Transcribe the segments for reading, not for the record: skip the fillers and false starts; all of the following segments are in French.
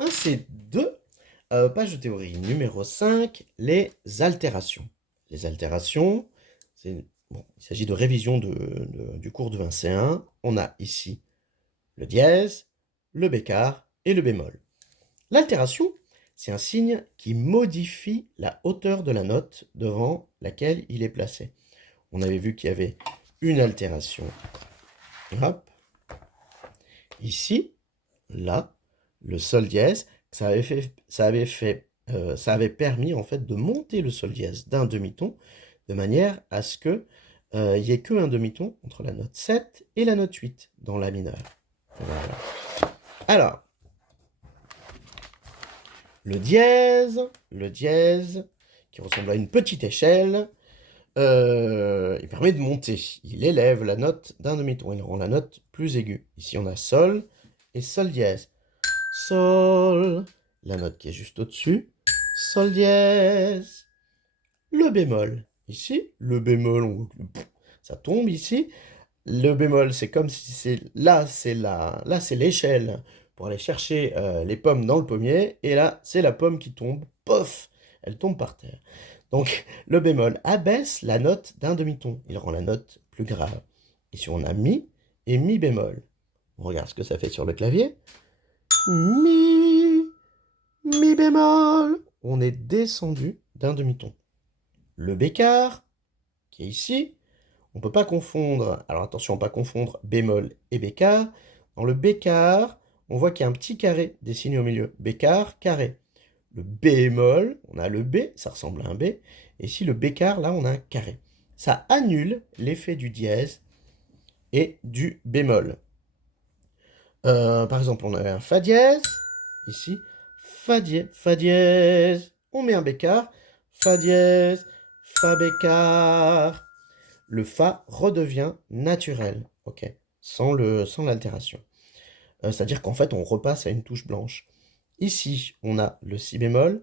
Un C2, page de théorie numéro 5, les altérations. Les altérations, bon, il s'agit de révision du cours de 20 C1. On a ici le dièse, le bécard et le bémol. L'altération, c'est un signe qui modifie la hauteur de la note devant laquelle il est placé. On avait vu qu'il y avait une altération. Hop. Ici, là, le sol dièse, ça avait permis en fait de monter le sol dièse d'un demi-ton de manière à ce que il n'y ait qu'un demi-ton entre la note 7 et la note 8 dans la mineure. Voilà. Alors, le dièse, qui ressemble à une petite échelle, il permet de monter. Il élève la note d'un demi-ton, il rend la note plus aiguë. Ici, on a sol et sol dièse. Sol, la note qui est juste au-dessus, sol dièse. Le bémol, ici, le bémol, ça tombe ici. Le bémol, c'est comme si c'est l'échelle pour aller chercher les pommes dans le pommier, et là, c'est la pomme qui tombe, pof, elle tombe par terre. Donc, le bémol abaisse la note d'un demi-ton, il rend la note plus grave. Ici, on a mi et mi bémol. On regarde ce que ça fait sur le clavier. Mi, mi bémol. On est descendu d'un demi-ton. Le bécard, qui est ici, on ne peut pas confondre, alors attention, pas confondre bémol et bécard. Dans le bécard, on voit qu'il y a un petit carré dessiné au milieu. Bécard, carré. Le bémol, on a le B, ça ressemble à un B. Et ici, le bécard, là, on a un carré. Ça annule l'effet du dièse et du bémol. Par exemple, on a un fa dièse, ici, fa dièse. On met un bécard, fa dièse, fa bécard. Le fa redevient naturel, ok, sans l'altération. C'est-à-dire qu'en fait, on repasse à une touche blanche. Ici, on a le si bémol,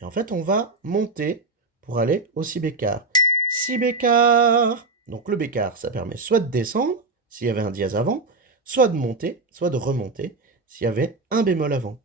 et en fait, on va monter pour aller au si bécard. Si bécard. Donc le bécard, ça permet soit de descendre, s'il y avait un dièse avant, soit de monter, soit de remonter, s'il y avait un bémol avant.